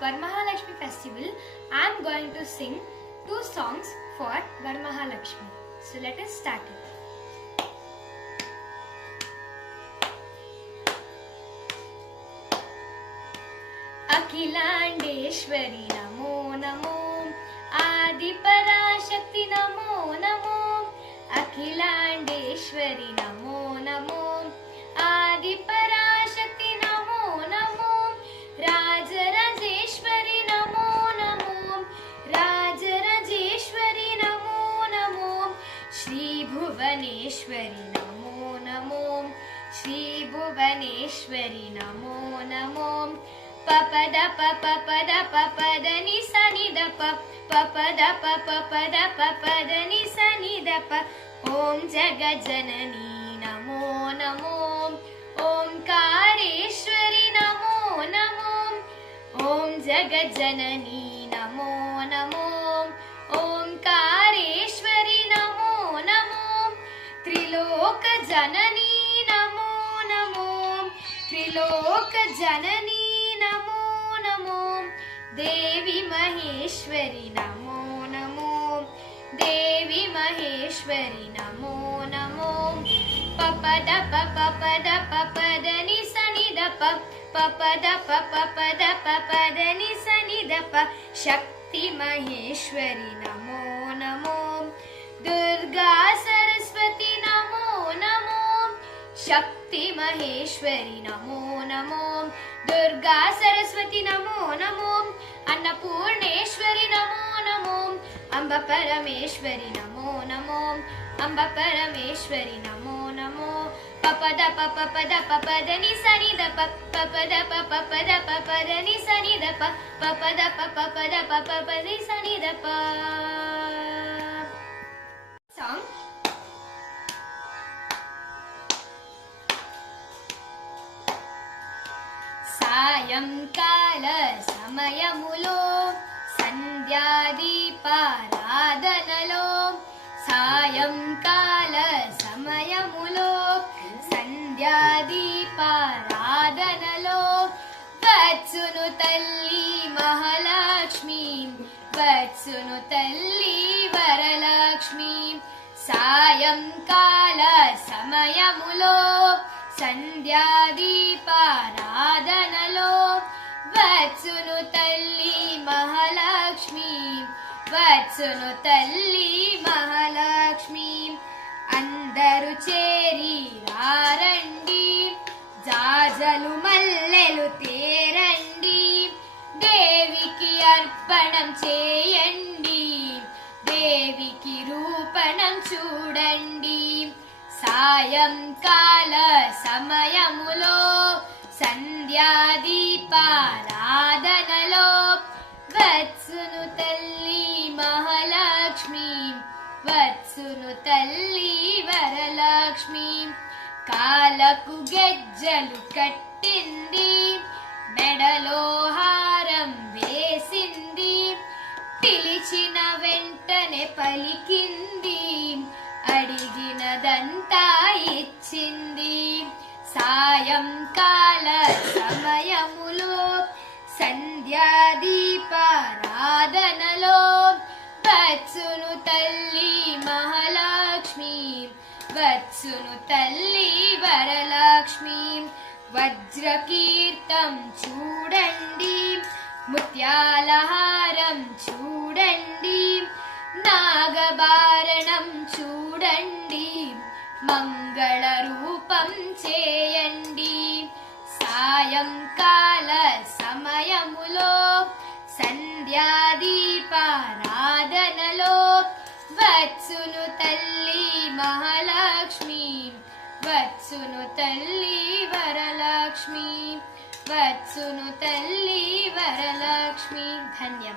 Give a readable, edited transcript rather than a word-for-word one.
Varamahalakshmi festival, I am going to sing 2 songs for Varamahalakshmi. So let us start it. Akhilandeshwari Namo Namo, Adi Parashakti Namo Namo, Akhilandeshwari Namo Namo, Adi Parashakti Namo Namo, Rajrajeshwari Namo Namo, Rajrajeshwari Namo Namo, Shri Bhuvaneshwari Namo Namo, Shri Bhuvaneshwari Namo Namo, पपद पपद पपद नि सनि the पपद पपद पपद नि सनि the ओम जगज्जननी नमो नमो, ओंकारेश्वरी नमो नमो, ओम जगज्जननी नमो नमो, ओंकारेश्वरी नमो नमो, त्रिलोक जननी नमो नमो, त्रिलोक जननी नमो नमो, देवी महेश्वरी नमो नमो, देवी महेश्वरी नमो नमो, पपद पपद पपद नि सनि द पपद पपद पपद नि सनि द शक्ति महेश्वरी नमो नमो, दुर्गा सरस्वती नमो नमो, शक्ति महेश्वरी नमो नमो, दुर्गा सरस्वती नमो नमो, अन्नपूर्णेश्वरी नमो नमो, अम्ब परमेश्वरी नमो नमो, अम्ब परमेश्वरी नमो नमो, पपद पपद पपद नि सनि द पपद पपद पपद नि सनि द पपद पपद पपद नि सनि द song. సాయంకాల సమయములో సంధ్యాదీపారాధనలో, సాయంకాల సమయములో సంధ్యాదీపారాధనలో, వచ్చును తల్లి మహాలక్ష్మి, వచ్చును తల్లి వరలక్ష్మి, సాయంకాల సమయములో సంధ్యాదీపారాధనలో, వచ్చును తల్లి మహాలక్ష్మి, వచ్చును తల్లి మహాలక్ష్మి, అందరూ చేరి రారండి, జాజలు మల్లెలు తేరండి, దేవికి అర్పణం చేయండి, దేవికి రూపణం చూడండి, సాయంకాల సమయములో సంధ్యాదీపారాధనలో, వచ్చును తల్లి మహాలక్ష్మి, వచ్చును తల్లి వరలక్ష్మి, కాలకు గెజ్జలు కట్టింది, మెడలో హారం వేసింది, పిలిచిన వెంటనే పలికింది, అడిగినదంతా ఇచ్చింది, సాయంకాల సమయములో సంధ్యాదీపారాధనలో, వచ్చును తల్లి మహాలక్ష్మి, వచ్చును తల్లి వరలక్ష్మి, వజ్రకీర్తం చూడండి, ముత్యాలహారం చూడండి, నాగభారణం చూడండి, మంగళ రూపం చేయండి, సాయంకాల సమయములో సంధ్యాదీపారాధనలో, వచ్చును తల్లి మహాలక్ష్మి, వచ్చును తల్లి వరలక్ష్మి, వచ్చును తల్లి వరలక్ష్మి. ధన్యవాదాలు.